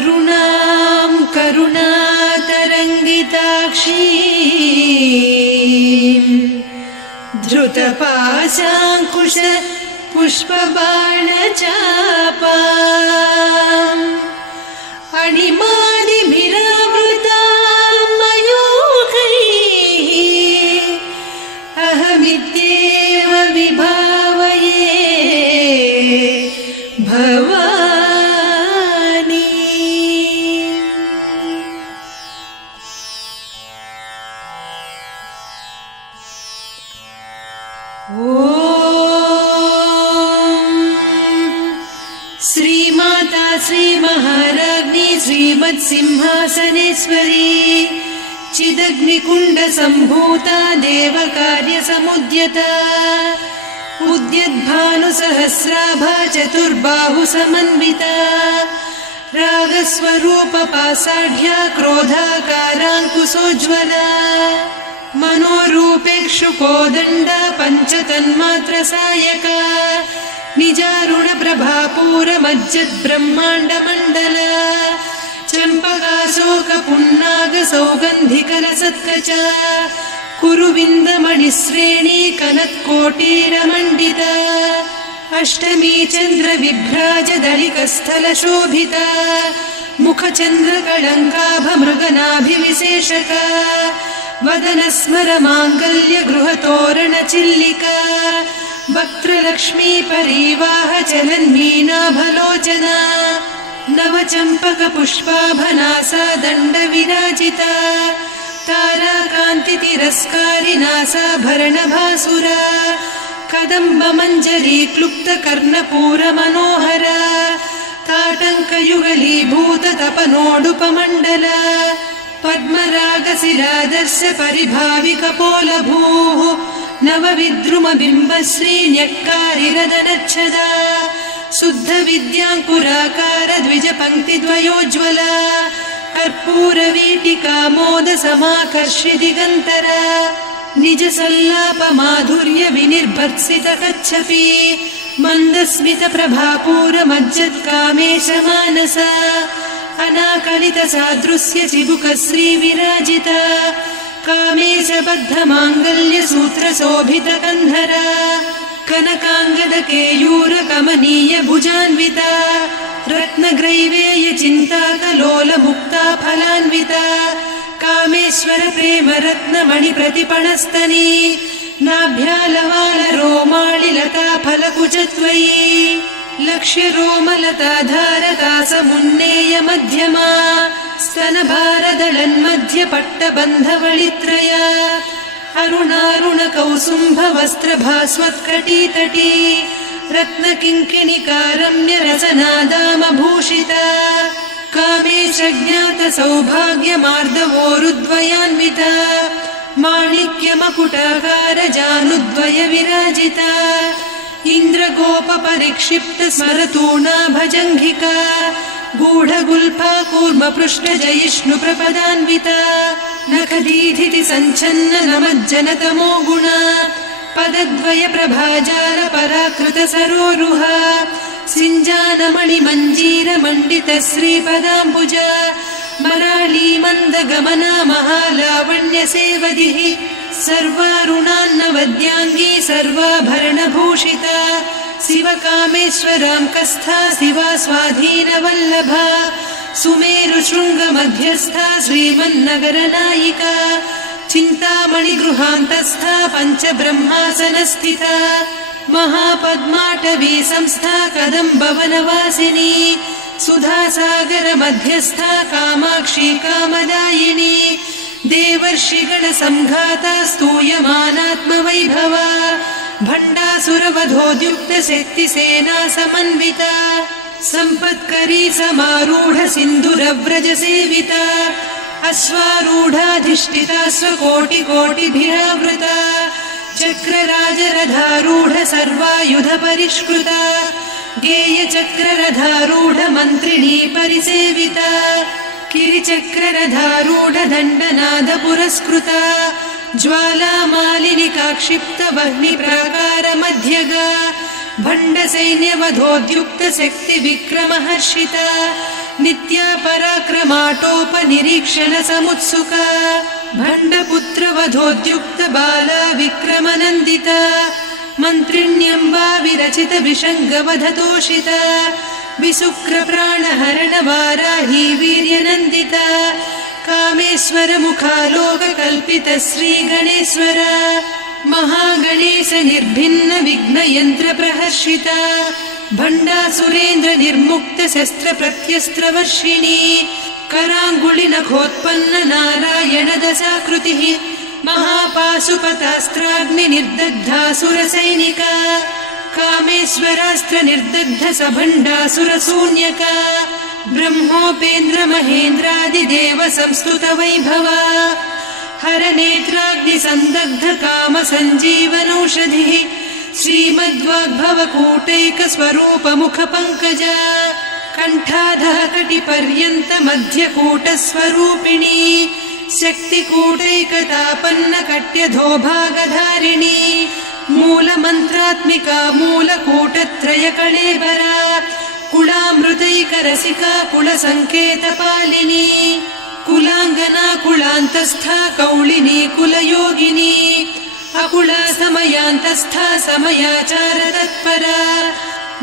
अरुणां करुणातरङ्गिताक्षीं धृतपाशाङ्कुश पुष्पबाणचापाम् अणिमादिभिरावृतां मयूखैः अहमित्येव विभावये भवानी। श्रीमाता श्रीमहाराज्ञी श्रीमत्सिंहासनेश्वरी चिदग्निकुण्डसम्भूता देवकार्यसमुद्यता उद्यद्भानुसहस्राभा चतुर्बाहुसमन्विता रागस्वरूपपासाढ्या क्रोधाकाराङ्कुशोज्ज्वला मनोरूपेक्षुकोदण्डा पञ्चतन्मात्रसायका निजारुणप्रभापूरमज्जद्ब्रह्माण्डमण्डला चम्पकाशोकपुन्नागसौगन्धिकलसत्कचा कुरुविन्दमणिश्रेणी कनत्कोटीरमण्डिता अष्टमी चन्द्रविभ्राजदलिकस्थलशोभिता मुखचन्द्रकळङ्काभमृगनाभिविशेषका वदनस्मरमाङ्गल्यगृहतोरणचिल्लिका वक्त्रलक्ष्मी परिवाहचलन्मीनाभलोचना नवचम्पकपुष्पाभनासा दण्डविराजिता ताराकान्तितिरस्कारिनासाभरणभासुरा कदम्बमञ्जरी क्लुप्तकर्णपूरमनोहरा ताटङ्कयुगलीभूततपनोडुपमण्डला पद्मरागशिलादर्श परिभाविकपोलभूः नवविद्रुमबिम्बश्रीन्यक्कारिरदनच्छदा शुद्धविद्याङ्कुराकार द्विजपङ्क्तिद्वयोज्ज्वला कर्पूरवीटिकामोदसमाकर्षि दिगन्तरा निजसल्लापमाधुर्यविनिर्भर्त्सितकच्छपि मन्दस्मितप्रभापूरमज्जत्कामेशमानसा अनाकलितसादृश्य चिबुकश्रीविराजिता कामेशबद्धमाङ्गल्यसूत्रशोभितकन्धरा कनकाङ्गदकेयूरकमनीयभुजान्विता रत्नग्रैवेयचिन्ताकलोलमुक्ता फलान्विता कामेश्वरप्रेमरत्नमणिप्रतिपणस्तनी नाभ्यालवालरोमाळिलता फलकुचत्वयी लक्ष्यरोमलताधारकासमुन्नेय मध्यमा स्तनभारदलन्मध्यपट्टबन्धवळित्रया अरुणारुणकौसुम्भवस्त्रभास्वत्कटीतटी रत्नकिङ्किणिकारम्यरसनादामभूषिता कामेशज्ञातसौभाग्यमार्दवोरुद्वयान्विता माणिक्यमकुटाकारजानुद्वयविराजिता इन्द्रगोपपरिक्षिप्तस्मरतूणा भजङ्घिका गूढगुल्फा कूर्मपृष्ठजयिष्णुप्रपदान्विता नखदीधिति सञ्छन्न नमज्जनतमो गुणा पदद्वयप्रभाजालपराकृतसरोरुहा सिञ्जानमणिमञ्जीरमण्डितश्रीपदाम्बुजा मराळीमन्दगमना महालावण्यसेवदिः सर्वारुणान्नवद्याङ्गी सर्वाभरणभूषिता शिवकामेश्वराङ्कस्था शिवा स्वाधीनवल्लभा सुमेरुशृङ्गमध्यस्था श्रीमन्नगरनायिका चिन्तामणिगृहान्तस्था पञ्चब्रह्मासनस्थिता महापद्माटवी संस्था कदम्बवनवासिनी सुधासागरमध्यस्था कामाक्षी कामदायिनी देवर्षिगणसङ्घाता स्तूयमानात्मवैभवा भण्डासुरवधोद्युक्तशक्तिसेना समन्विता सम्पत्करी समारूढ सिन्धुरव्रजसेविता अश्वारूढाधिष्ठिता स्वकोटिकोटिभिरावृता चक्रराजरथारूढ सर्वायुधपरिष्कृता गेयचक्ररथारूढ मन्त्रिणी परिसेविता किरिचक्ररथारूढ दण्डनादपुरस्कृता ज्वालामालिनिकाक्षिप्तवह्निप्राकारमध्यगा भण्डसैन्यवधोद्युक्तशक्तिविक्रमहर्षिता नित्या पराक्रमाटोपनिरीक्षण समुत्सुका भण्डपुत्रवधोद्युक्त बाला विक्रमनन्दिता मन्त्रिण्यम्बा विरचित विषङ्गवधतोषिता विशुक्रप्राणहरण वाराही वीर्यनन्दिता कामेश्वर मुखालोककल्पित श्रीगणेश्वर महागणेश निर्भिन्न विघ्नयन्त्र प्रहर्षिता भण्डासुरेन्द्र निर्मुक्त शस्त्र प्रत्यस्त्रवर्षिणी कराङ्गुलि नखोत्पन्न नारायण दशाकृतिः महापाशुपतास्त्राग्नि निर्दग्धासुरसैनिका कामेश्वरास्त्र निर्दग्ध सभण्डासुर शून्यका ब्रह्मोपेन्द्र महेन्द्रादिदेव संस्तुत वैभवा हरनेत्राग्नि संदग्ध काम सञ्जीवनौषधिः श्रीमद्वाग्भव कूटैक स्वरूप मुख पंकजा कंठाधः कटिपर्यन्त मध्यकूट स्वरूपिणी शक्तिकूटैकतापन्न कट्यधोभागधारिणी मूलमन्त्रात्मिका मूलकूटत्रय कळेबरा कुलामृतैकरसिका कुलसङ्केतपालिनी कुलाङ्गना कुलान्तस्था कौलिनी कुलयोगिनी अकुला समयान्तस्था समयाचार तत्परा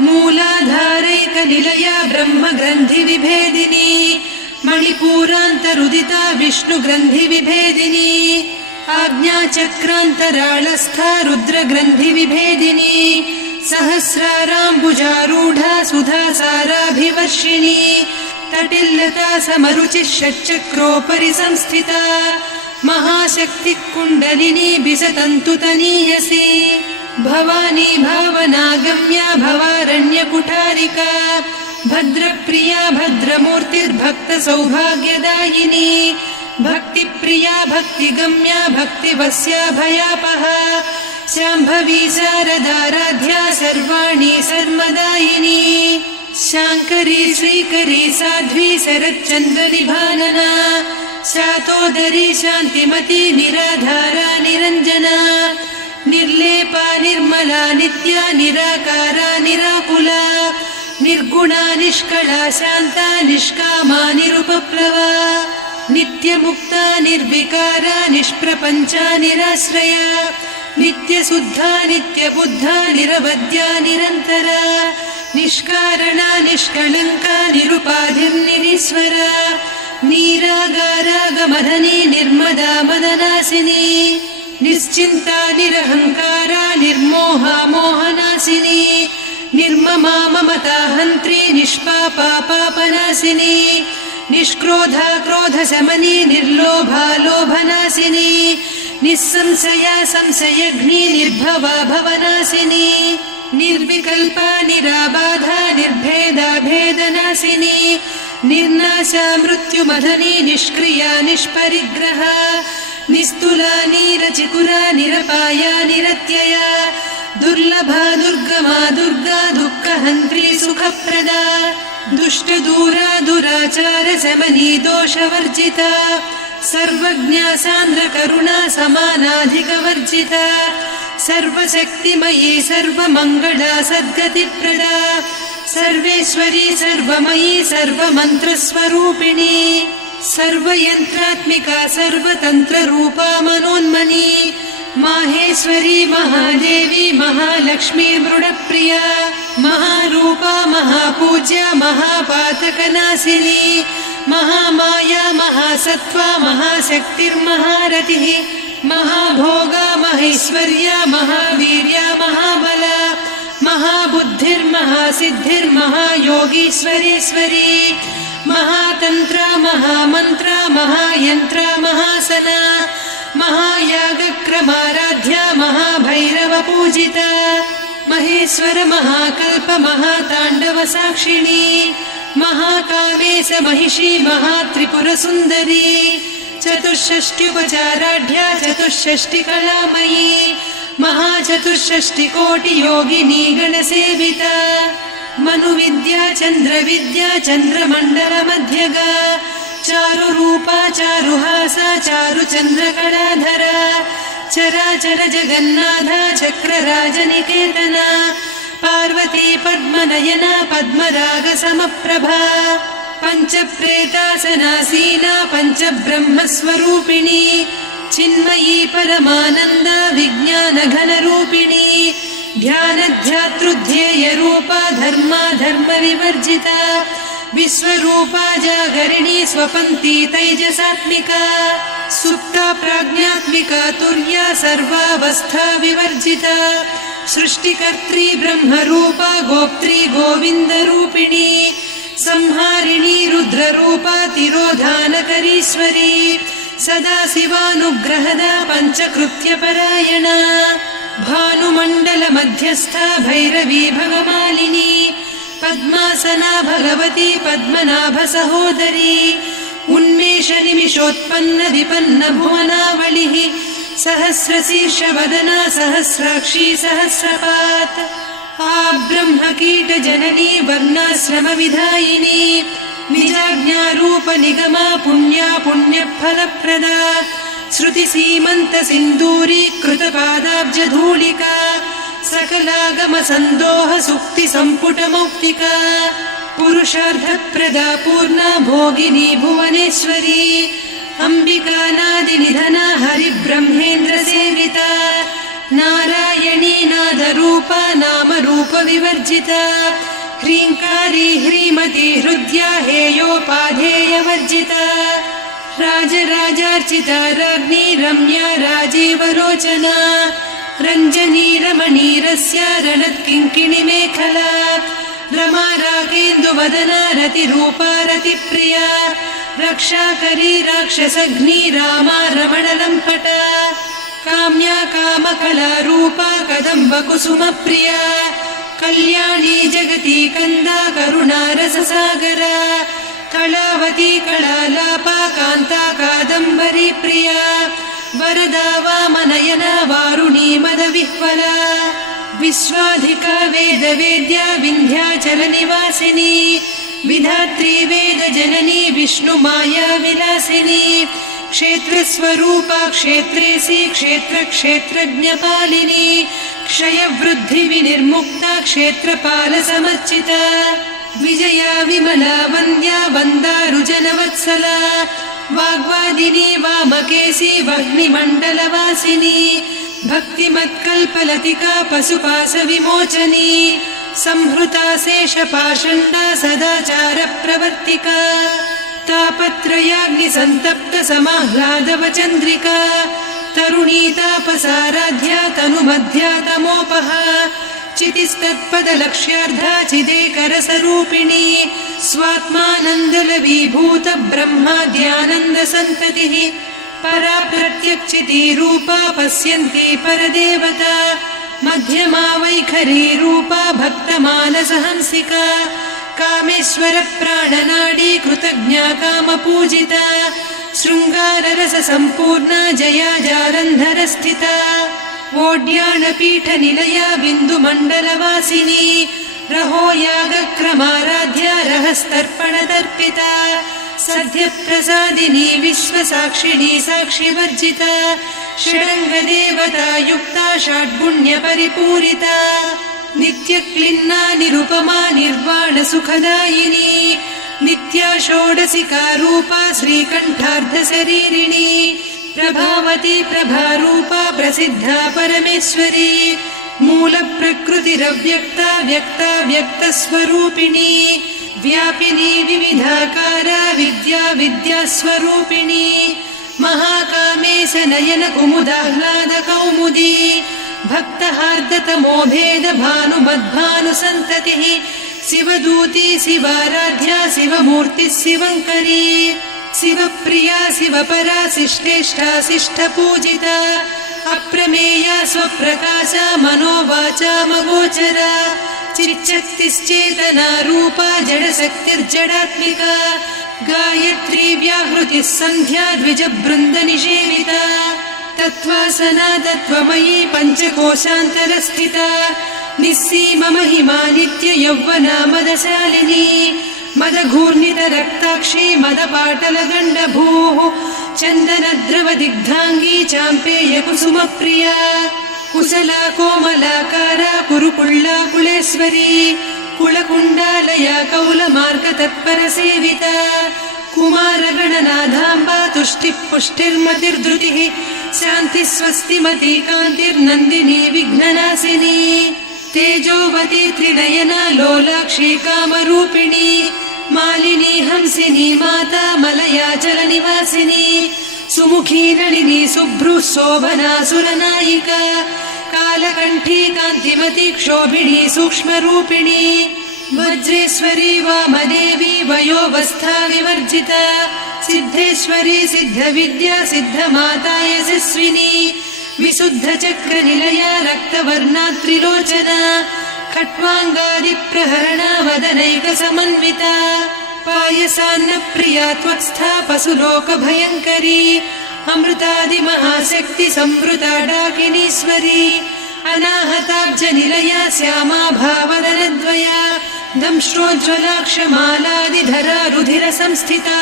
मूलाधारैकनिलया ब्रह्मग्रन्थि विभेदिनी मणिपूरान्तरुदिता विष्णुग्रन्थि विभेदिनी आज्ञाचक्रान्तराळस्था रुद्रग्रन्थि विभेदिनी सहस्राराम्बुजारूढा सुधासाराभिवर्षिणी तटिल्लता समरुचिः षट्चक्रोपरि संस्थिता महाशक्ति कुण्डलिनी बिसतन्तुतनीयसी भवानी भावनागम्या भवारण्य कुठारिका भद्रप्रिया भद्रमूर्तिर्भक्त सौभाग्यदायिनी भक्तिप्रिया भक्तिगम्या भक्तिवस्या भयापहा शाम्भवी शारदाराध्या सर्वाणि सर्वदायिनी शाङ्करी श्रीकरी साध्वी शरच्चन्द्रनिभानना शातोदरी शान्तिमती निराधारा निरञ्जना निर्लेपा निर्मला नित्या निराकारा निराकुला निर्गुणा निष्कला शान्ता निष्कामा निरुपप्लवा नित्यमुक्ता निर्विकारा निष्प्रपञ्चा निराश्रया नित्यशुद्धा नित्यबुद्धा निरवद्या निरन्तरा निष्कारणा निष्कलङ्का निरुपाधिर्निरीश्वरा नीरागारागमदनी निर्मदा मदनासिनी निश्चिन्ता निरहङ्कारा निर्मोहा मोहनासिनी निर्ममा ममता हन्त्री निष्पापा पापनासिनी निष्क्रोधा क्रोधशमनी निर्लोभा लोभनासिनी निस्संशया संशयघ्नी निर्भवा भवनासिनी निर्विकल्पा निराबाधा निर्भेदा भेदनासिनी निर्नाशा मृत्युमदनी निष्क्रिया निष्परिग्रहा निस्तुला नीरचिकुरा निरपाया निरत्यया दुर्लभा दुर्गमा दुर्गा दुःखहन्त्री सुखप्रदा दुष्टदूरा दुराचार शमनी दोषवर्जिता सर्वज्ञा सान्द्र करुणा समानाधिकवर्जिता सर्वशक्तिमयी सर्वमङ्गला सद्गतिप्रदा सर्वेश्वरी सर्वमयी सर्वमन्त्रस्वरूपिणी सर्वयन्त्रात्मिका सर्वतन्त्ररूपा मनोन्मनी माहेश्वरी महादेवी महालक्ष्मी मृडप्रिया महारूपा महापूज्या महापातकनाशिनी महामाया महासत्त्वा महाशक्तिर्महारतिः महाभोगा महेश्वर्या महावीर्या महाबला महाबुद्धिर्महासिद्धिर्महायोगीश्वरेश्वरी महातन्त्रा महामन्त्रा महायन्त्रा महासना महायागक्रमाराध्या महाभैरवपूजिता महेश्वर महाकल्प महाताण्डव साक्षिणी महाकामेश महिषी महात्रिपुरसुन्दरी चतुष्षष्ट्युपचाराढ्या चतुष्षष्टिकलामयी महाचतुष्षष्टिकोटियोगिनी गणसेविता मनुविद्या चन्द्रविद्या चन्द्रमण्डलमध्यगा चारुरूपा चारुहासा चारुचन्द्रकलाधरा चराचर जगन्नाथा चक्रराजनिकेतना पार्वती पद्मनयना पद्मरागसमप्रभा पञ्चप्रेतासनासीना पञ्चब्रह्मस्वरूपिणी चिन्मयी परमानन्द विज्ञानघनरूपिणी ध्यानध्यातृध्येयरूपा धर्माधर्मविवर्जिता विश्वरूपा जागरिणी स्वपन्ती तैजसात्मिका सुप्ता प्राज्ञात्मिका तुर्या सर्वावस्था विवर्जिता सृष्टिकर्त्री ब्रह्मरूपा गोप्त्री गोविन्दरूपिणी संहारिणी रुद्ररूपा तिरोधानकरीश्वरी सदा शिवानुग्रहदा पञ्चकृत्यपरायणा भानुमण्डल मध्यस्था भैरवी भवमालिनी पद्मासना भगवती पद्मनाभ सहोदरी उन्मेष निमिषोत्पन्न विपन्न भुवनावलिः सहस्रशीर्ष वदना सहस्राक्षी सहस्रपात् ब्रह्मकीट जननी वर्णाश्रम विधायिनी निजाज्ञारूप निगमा पुण्या पुण्यफलप्रदा श्रुति सीमन्त सिन्दूरी कृत पादाब्ज धूलिका सकलागम सन्दोह सुक्ति सम्पुट मौक्तिका पुरुषार्थप्रदा पूर्णा भोगिनी भुवनेश्वरी अंबिका नादिनिधना हरिब्रह्मेन्द्र सेविता नारायणी नादरूपा नाम रूप विवर्जिता ह्रीङ्कारी ह्रीमती हृद्या हेयोपाधेयवर्जिता राजराजार्चिता राज्ञी रम्या राजीवलोचना रञ्जनी रमणीरस्या रणत्किङ्किणी मेखला रमा रागेन्दुवदना रतिरूपा रतिप्रिया रक्षाकरी राक्षसघ्नी रामा रमणलम्पटा काम्या कामकलारूपा कदम्बकुसुमप्रिया कल्याणी जगती कन्दा करुणा रससागरा कलावती कलालापा कान्ता कादम्बरी प्रिया वरदा वामनयना वारुणी मदविह्वला विश्वाधिका वेदवेद्या विन्ध्याचल निवासिनी विधात्री वेद जननी विष्णुमाया विलासिनी क्षेत्रस्वरूपा क्षेत्रेसी क्षेत्र क्षेत्रज्ञपालिनी क्षयवृद्धि विनिर्मुक्ता क्षेत्रपाल समर्चिता विजया विमला वन्द्या वन्दारुजनवत्सला वाग्वादिनी वामकेशी वह्निमण्डलवासिनी भक्तिमत्कल्पलतिका पशुपाश विमोचनी संहृता शेषपाषण्डा सदाचार प्रवर्तिका तापत्रयाग्निसन्तप्त समाह्लादवचन्द्रिका तरुणी तापसाराध्या तनुमध्या तमोपहा चितिस्तत्पदलक्ष्यार्धा चिदेकरसरूपिणी स्वात्मानन्दलवीभूत ब्रह्माद्यानन्दसन्ततिः परा प्रत्यक्षितीरूपा पश्यन्ती परदेवता मध्यमा वैखरी रूपा भक्तमानसहंसिका कामेश्वर प्राणनाडी कृतज्ञा कामपूजिता शृङ्गाररस सम्पूर्णा जया जालन्धर स्थिता वोड्याणपीठ निलया बिन्दुमण्डलवासिनी रहो यागक्रमाराध्या रहस्तर्पणतर्पिता सद्यप्रसादिनी विश्वसाक्षिणी साक्षिवर्जिता षडङ्गदेवता युक्ता षड्गुण्यपरिपूरिता नित्यक्लिन्ना निरुपमा निर्वाणसुखदायिनी नित्या षोडशिका रूपा श्रीकण्ठार्धशरीरिणी प्रभावती प्रभारूपा प्रसिद्धा परमेश्वरी मूलप्रकृतिरव्यक्ता व्यक्ता व्यक्तस्वरूपिणी व्यापिनी विविधाकारा विद्या विद्यास्वरूपिणी महाकामेश नयन कुमुदाह्लाद कौमुदी भक्तहार्दतमोभेद भानुमद्भानुसन्ततिः शिवदूती शिवाराध्या शिवमूर्तिः शिवङ्करी शिवप्रिया शिवपरा शिष्टेष्टा शिष्टपूजिता अप्रमेया स्वप्रकाशा मनोवाचा मगोचरा चिच्चक्तिश्चेतना रूपा जडशक्तिर्जडात्मिका गायत्री व्याहृतिः सन्ध्या द्विजबृन्दनिषेविता तत्त्वासना तत्त्वमयी पञ्चकोशान्तरस्थिता निस्सीम महिमा नित्य यौवना मदशालिनी मदघूर्णितरक्ताक्षी मदपाटलगण्डभूः चन्दनद्रवदिग्धाङ्गी चाम्पेय कुसुमप्रिया कुशला कोमलाकारा कुरुकुळ्ळा कुलेश्वरी कुलकुण्डालया कौलमार्गतत्परसेविता कुमारगणनाथाम्बा तुष्टिः पुष्टिर्मतिर्धृतिः शान्तिस्वस्तिमती कान्तिर्नन्दिनी विघ्ननाशिनी तेजोवती त्रिनयना लोलाक्षी कामरूपिणी मालिनी हंसिनी माता मलयाचलनिवासिनी सुमुखी नलिनी शुभ्रुः शोभना सुरनायिका कालकण्ठी कान्तिमती क्षोभिणी सूक्ष्मरूपिणी वज्रेश्वरी वामदेवी वयोवस्था विवर्जिता सिद्धेश्वरी सिद्धविद्या सिद्धमाता यशस्विनी विशुद्धचक्रनिलया रक्तवर्णा त्रिलोचना खट्वाङ्गादिप्रहरणा वदनैकसमन्विता पायसान्नप्रिया त्वत्स्था पशुलोकभयङ्करी अमृतादिमहाशक्ति संवृता डाकिनीश्वरी अनाहताब्जनिलया श्यामा भावदनद्वया दंष्ट्रोज्ज्वलाक्षमालादिधरा रुधिरसंस्थिता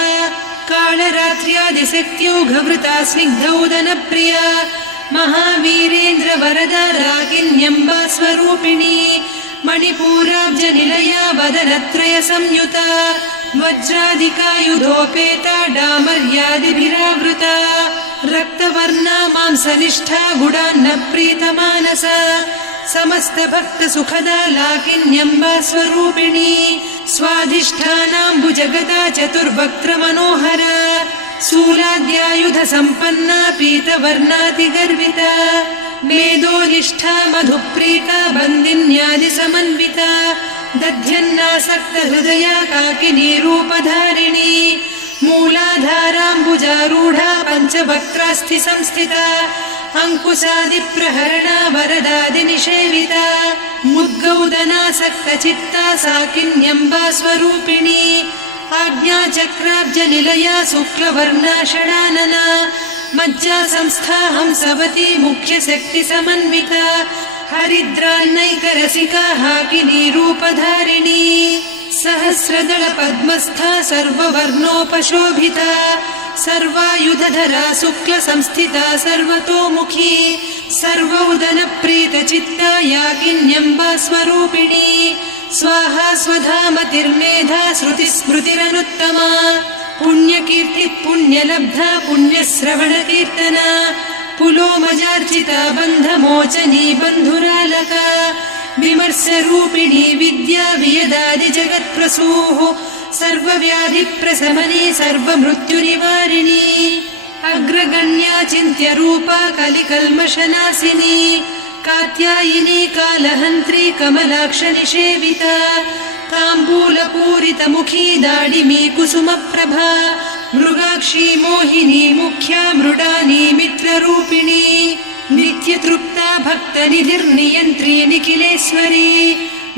कालरात्र्यादिशक्त्योघवृता स्निग्धौदनप्रिया महावीरेन्द्रवरदा राकिन्यम्बा स्वरूपिणी मणिपूराब्जनिलया वदनत्रयसंयुता वज्रादिकायुधोपेता डामर्यादिभिरावृता रक्तवर्णा मांसनिष्ठा गुडान्नप्रीतमानसा समस्तभक्तसुखदा लाकिन्यम्बा स्वरूपिणी स्वाधिष्ठानाम्बुजगदा चतुर्वक्त्रमनोहरा शूलाद्यायुधसम्पन्ना पीतवर्णातिगर्विता मेदोनिष्ठा मधुप्रीता बन्दिन्यादिसमन्विता दध्यन्नासक्तहृदया काकिनीरूपधारिणी मूलाधाराम्बुजारूढा पञ्चवक्त्रास्थि संस्थिता अङ्कुशादिप्रहरणा वरदादिनिषेविता मुद्गौदनासक्तचित्ता साकिन्यम्बा स्वरूपिणी आज्ञाचक्राब्जनिलया शुक्लवर्णा षडानना मज्जा संस्था हंसवती मुख्यशक्तिसमन्विता हरिद्रान्नैकरसिका हाकिनीरूपधारिणी सहस्रदलपद्मस्था सर्ववर्णोपशोभिता सर्वायुधधरा शुक्लसंस्थिता सर्वतोमुखी सर्वौदनप्रीतचित्ता याकिन्यम्बा स्वरूपिणी स्वाहा स्वधामतिर्मेधा श्रुतिस्मृतिरनुत्तमा पुण्यकीर्तिः पुण्यलब्धा पुण्यश्रवणकीर्तना पुलोमजार्चिता बन्धमोचनी बन्धुरालका विमर्शरूपिणी विद्या वियदादिजगत्प्रसूः सर्वव्याधिप्रशमनी सर्वमृत्युनिवारिणी अग्रगण्या चिन्त्यरूपा कलिकल्मषनाशिनी कात्यायिनी कालहन्त्री कमलाक्षनिषेविता ताम्बूलपूरितमुखी दाडिमी कुसुमप्रभा मृगाक्षी मोहिनी मुख्या मृडानी मित्ररूपिणी नित्यतृप्ता भक्तनिधिर्नियन्त्री निखिलेश्वरी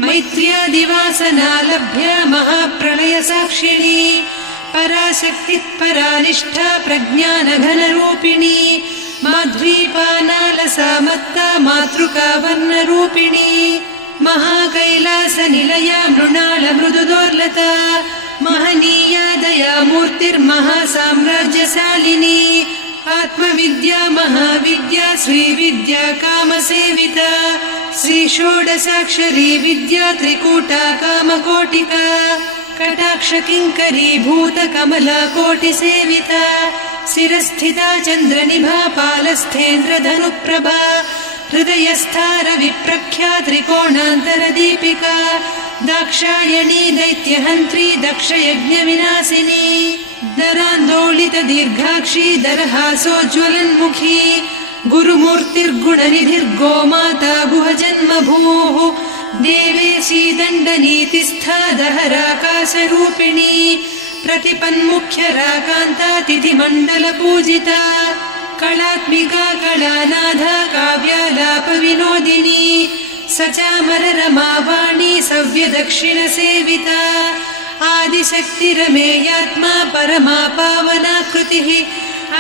मैत्र्यादिवासना लभ्या महाप्रलयसाक्षिणी पराशक्तिः परानिष्ठा प्रज्ञानघनरूपिणी माध्वीपानालसा मत्ता मातृका वर्णरूपिणी महाकैलासनिलया मृणालमृदुदोर्लता महनीया दयामूर्तिर्महासाम्राज्यशालिनी आत्मविद्या महाविद्या श्रीविद्या कामसेविता श्रीषोडशाक्षरी विद्या त्रिकूटा कामकोटिका कटाक्षकिङ्करी भूतकमला कोटिसेविता शिरस्थिता चन्द्रनिभा पालस्थेन्द्रधनुप्रभा हृदयस्था रविप्रख्या त्रिकोणान्तरदीपिका दाक्षायणी दैत्यहन्त्री दक्षयज्ञविनाशिनी दरान्दोलितदीर्घाक्षी दरहासोज्ज्वलन्मुखी गुरुमूर्तिर्गुणनिधिर्गोमाता गुहजन्मभूः देवेशी दण्डनीतिस्था दहराकाशरूपिणी प्रतिपन्मुख्यराकान्ता तिथिमण्डलपूजिता कलात्मिका कलानाधा काव्यालापविनोदिनी सचामररमावाणी सव्यदक्षिणसेविता आदिशक्तिरमेयात्मा परमा पावनाकृतिः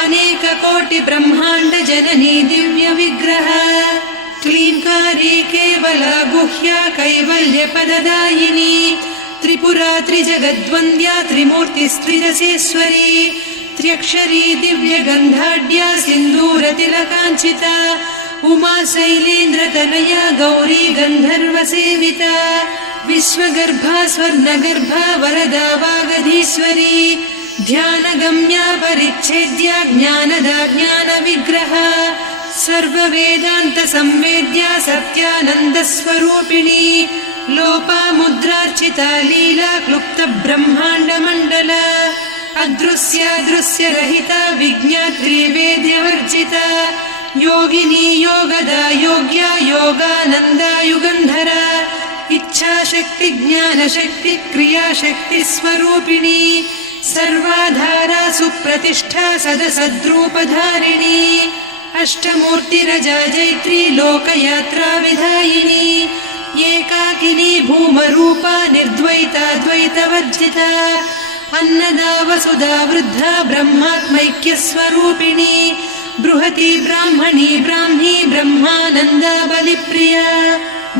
अनेककोटिब्रह्माण्डजननी दिव्यविग्रह क्लीङ्कारी केवला गुह्या कैवल्यपददायिनी त्रिपुरा त्रिजगद्वन्द्या त्रिमूर्तिस्त्रिदशेश्वरी त्र्यक्षरी दिव्यगन्धाढ्या सिन्दूरतिलकाञ्चिता उमा शैलेन्द्रतनया गौरी गन्धर्वसेविता विश्वगर्भा स्वर्णगर्भा वरदा वागधीश्वरी ध्यानगम्या परिच्छेद्या ज्ञानदा ज्ञानविग्रहा सर्ववेदान्त संवेद्या सत्यानन्दस्वरूपिणी लोपामुद्रार्चिता लीला क्लुप्त ब्रह्माण्डमण्डला अदृश्यादृश्यरहिता विज्ञात्री वेद्यवर्जिता योगिनी योगदा योग्या योगानन्दा युगन्धरा इच्छाशक्ति ज्ञानशक्ति क्रियाशक्ति स्वरूपिणी सर्वाधारा सुप्रतिष्ठा सदसद्रूपधारिणी अष्टमूर्तिरजा जैत्री लोकयात्रा विधायिनी एकाकिनी भूमरूपा निर्द्वैता द्वैतवर्जिता अन्नदा वसुधा वृद्धा ब्रह्मात्मैक्यस्वरूपिणी बृहती ब्राह्मणी ब्राह्मी ब्रह्मानन्दा बलिप्रिया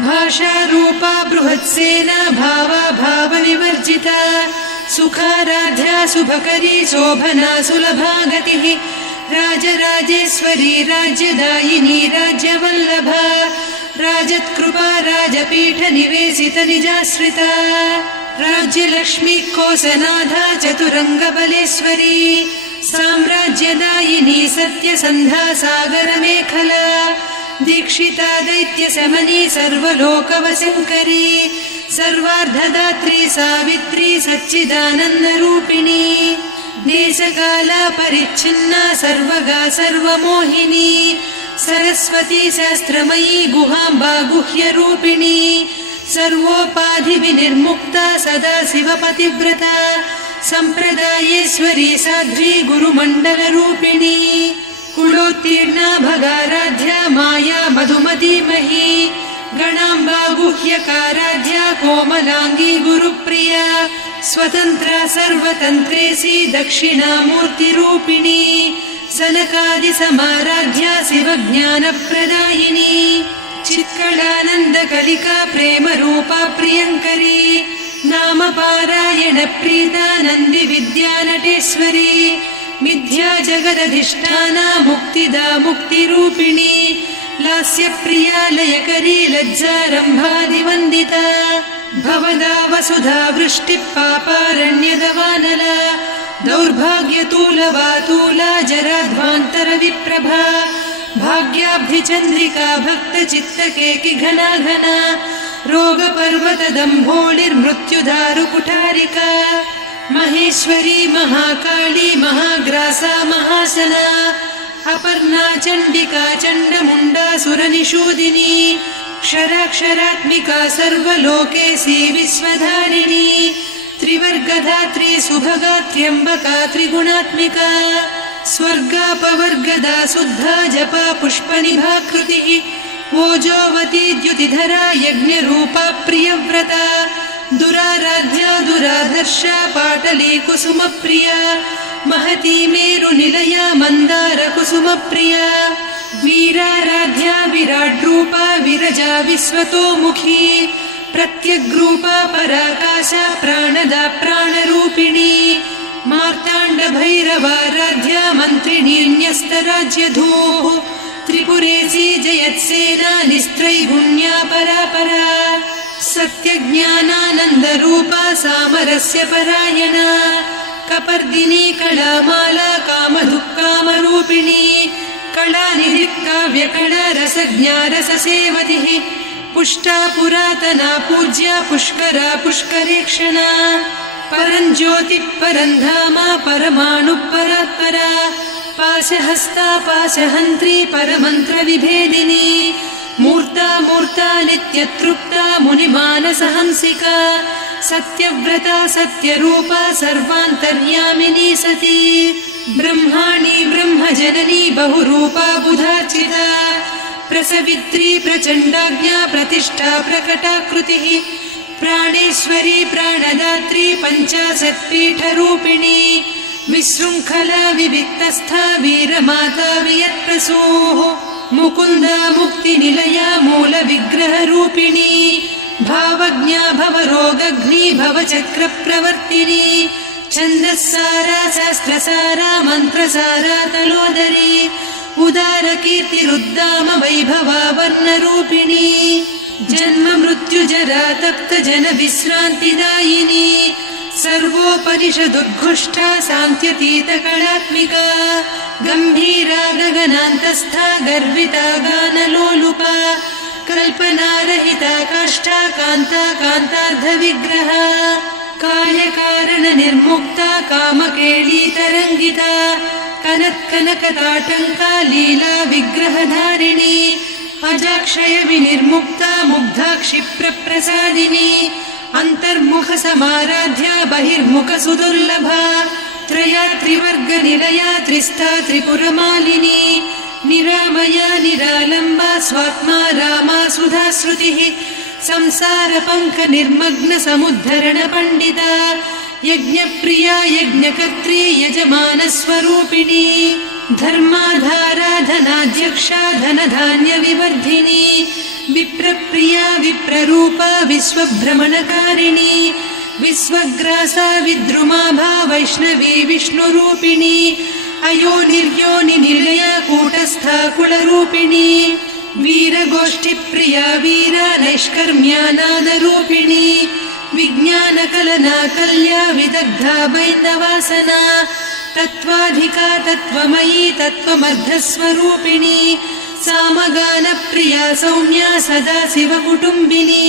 भाषारूपा बृहत्सेना भावा भावविवर्जिता सुखाराध्या शुभकरी शोभना सुलभा गतिः राजराजेश्वरी राज्यदायिनी राज्यवल्लभा राजत्कृपा राजपीठ निवेशित निजाश्रिता राज्यलक्ष्मी कोसनाधा चतुरङ्गबलेश्वरी साम्राज्यदायिनी सत्यसन्धा सागरमेखला दीक्षिता दैत्यशमनी सर्वलोकवशङ्करी सर्वार्धदात्री सावित्री सच्चिदानन्दरूपिणी देशकाला परिच्छिन्ना सर्वगा सर्वमोहिनी सरस्वती शास्त्रमयी गुहाम्बा गुह्यरूपिणी सर्वोपाधिविनिर्मुक्ता सदा शिवपतिव्रता सम्प्रदायेश्वरी साध्वी गुरुमण्डलरूपिणी कुलोत्तीर्णा भगाराध्या माया मधुमतीमही गणाम्बा गुह्यकाराध्या कोमलांगी गुरुप्रिया स्वतन्त्रा सर्वतन्त्रेसी दक्षिणामूर्तिरूपिणी सनकादिसमाराध्या शिवज्ञानप्रदायिनी चित्कलानन्दकलिका प्रेमरूपा प्रियङ्करी नामपारायणप्रीता नन्दिविद्यानटेश्वरी मिथ्या जगदधिष्ठाना मुक्तिदा मुक्तिरूपिणी लास्यप्रिया लयकरी लज्जारम्भादिवन्दिता भवदा वसुधा वृष्टिः पापारण्यदवानला दौर्भाग्यतूलवातूला जराध्वान्तरविप्रभा भाग्याब्धिचन्द्रिका भक्तचित्तकेकि घना घना रोगपर्वतदम्भोळिर्मृत्युदारुकुठारिका महेश्वरी महाकाली महाग्रासा महाशना अपर्णा चण्डिका चण्डमुण्डा सुरनिषूदिनी क्षराक्षरात्मिका सर्वलोकेशी विश्वधारिणी त्रिवर्गधात्री सुभगा त्र्यम्बका त्रिगुणात्मिका स्वर्गापवर्गदा शुद्धा जपा पुष्पनिभाकृतिः ओजोवती द्युतिधरा यज्ञरूपा प्रियव्रता दुराराध्या दुराधर्षा पाटली कुसुमप्रिया महती मेरुनिलया मन्दार कुसुमप्रिया वीराराध्या विराड्रूपा विरजा विश्वतोमुखी प्रत्यग्रूपा पराकाशा प्राणदा प्राणरूपिणी मार्ताण्ड भैरवाराध्या मन्त्रिणीन्यस्तराज्यधूः त्रिपुरेशी जयत्सेना निस्त्रैगुण्या परापरा सत्यज्ञानानन्दरूपा सामरस्य परायणा कपर्दिनी कलामाला कामधुक्कामरूपिणी कलानिधिकाव्यकला रसज्ञा रससेवतिः पुष्टा पुरातना पूज्या पुष्करा पुष्करेक्षणा परञ्ज्योतिः परन्धामा परमाणुः परात्परा पाशहस्ता पाशहन्त्री परमन्त्रविभेदिनी मूर्ता मूर्ता नित्यतृप्ता मुनिमानसहंसिका सत्यव्रता सत्यरूपा सर्वान्तर्यामिनी सती ब्रह्माणी ब्रह्मजननी बहुरूपा बुधार्चिता प्रसवित्री प्रचण्डाज्ञा प्रतिष्ठा प्रकटाकृतिः प्राणेश्वरी प्राणदात्री पञ्चाशत्पीठरूपिणी विशृङ्खला विविक्तस्था वीरमाता वियत्प्रसूः मुकुन्दा मुक्तिनिलया मूलविग्रहरूपिणी भावज्ञा भवरोगघ्नी भवचक्रप्रवर्तिनी छन्दस्सारा शास्त्रसारा मन्त्रसारा तलोदरी उदारकीर्तिरुद्दाम वैभवा वर्णरूपिणी जन्म मृत्युजरा तप्त जन विश्रान्तिदायिनी सर्वोपनिषदुद्घुष्टा सान्त्यतीत कलात्मिका गम्भीरा गगनान्तस्था गर्विता गानलोलुपा कल्पनारहिता काष्ठा कान्ता कान्तार्धविग्रहा कार्यकारण निर्मुक्ता कामकेली तरङ्गिता कनत्कनकताटङ्का लीला विग्रहधारिणी अजाक्षय विनिर्मुक्ता मुग्धा क्षिप्रप्रसादिनी अन्तर्मुख समाराध्या बहिर्मुख सुदुर्लभा त्रया त्रिवर्ग निलया त्रिस्था त्रिपुरमालिनी निरामया निरालम्बा स्वात्मा रामा सुधा श्रुतिः संसार पङ्क निर्मग्न समुद्धरण पण्डिता यज्ञप्रिया यज्ञकर्त्री यजमान स्वरूपिणी धर्माधाराधनाध्यक्षा धनधान्य विवर्धिनी विप्रप्रिया विप्ररूपा विश्वभ्रमणकारिणी विश्वग्रासा विद्रुमाभा वैष्णवी विष्णुरूपिणी अयोनिर्योनि निलया कूटस्था कुलरूपिणी वीरगोष्ठिप्रिया वीरा नैष्कर्म्यानादरूपिणी विज्ञानकलना कल्या विदग्धा वैन्दवासना तत्त्वाधिका तत्त्वमयी तत्त्वमर्धस्वरूपिणी सामगानप्रिया सौम्या सदा शिवकुटुम्बिनी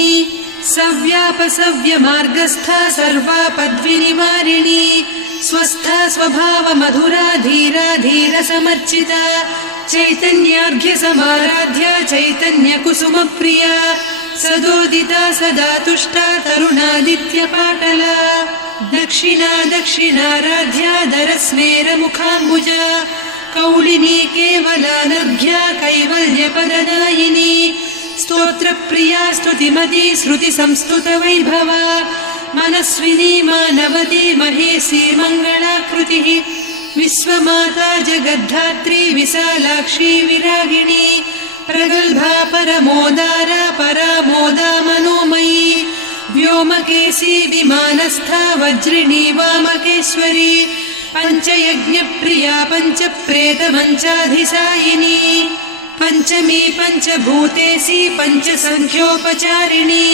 सव्यापसव्यमार्गस्था सर्वा पद्विनिवारिणी स्वस्था स्वभाव मधुरा धीरा धीर समर्चिता चैतन्यार्घ्य समाराध्या चैतन्य कुसुम प्रिया सदोदिता सदा तुष्टा तरुणादित्य पाटला दक्षिणा दक्षिणाराध्या दरस्मेर मुखाम्बुजा कौलिनी केवलानर्घ्या कैवल्य पददायिनी स्तोत्रप्रिया स्तुतिमती श्रुति संस्तुत वैभवा मनस्विनी मानवती महेशी मङ्गलाकृतिः विश्वमाता जगद्धात्री विशालाक्षी विरागिणी प्रगल्भा परमोदारा परामोदा मनोमयी व्योमकेशी विमानस्था वज्रिणी वामकेश्वरी पञ्चयज्ञप्रिया पञ्चप्रेतमञ्चाधिसायिनी पञ्चमी पञ्चभूतेशी पञ्चसङ्ख्योपचारिणी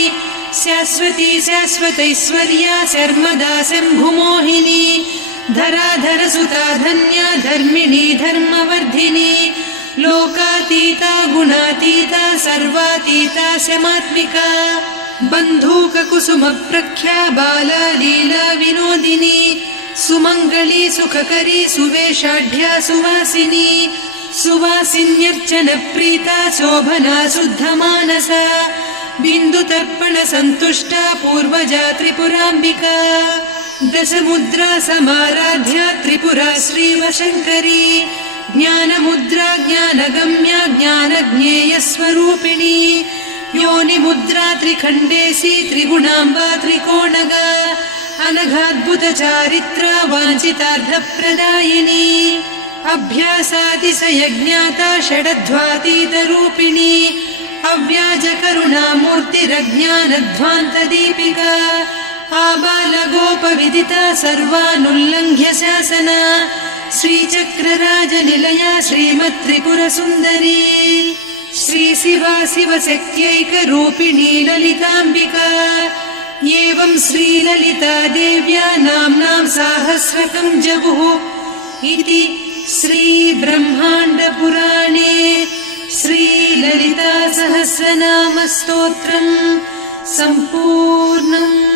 शाश्वती शाश्वतैश्वर्या शर्मदा शम्भुमोहिनी धराधरसुता धन्या धर्मिणी धर्मवर्धिनी लोकातीता गुणातीता सर्वातीता शमात्मिका बन्धूककुसुमप्रख्या बाला लीला विनोदिनी सुमङ्गली सुखकरी सुवेशाढ्या सुवासिनी सुवासिन्यर्चन प्रीता शोभना शुद्धमानसा बिन्दुतर्पण सन्तुष्टा पूर्वजा त्रिपुराम्बिका दशमुद्रा समाराध्या त्रिपुरा श्रीवशङ्करी ज्ञानमुद्रा ज्ञानगम्या ज्ञानज्ञेयस्वरूपिणी योनिमुद्रा त्रिखण्डेशी त्रिगुणाम्बा त्रिकोणगा अनघाद्भुत चारित्रा वाञ्छितार्थप्रदायिनी अभ्यासातिशयज्ञाता षडध्वातीतरूपिणी अव्याजकरुणामूर्तिरज्ञानध्वान्तदीपिका आबालगोपविदिता सर्वानुल्लङ्घ्य शासना श्रीचक्रराजनिलया श्रीमत्त्रिपुरसुन्दरी श्रीशिवा शिवशक्त्यैकरूपिणी ललिताम्बिका एवं श्रीललिता देव्या नाम्नां साहस्रकं जगुः इति श्रीब्रह्माण्डपुराणे श्रीललिता सहस्रनामस्तोत्रम् सम्पूर्णम्।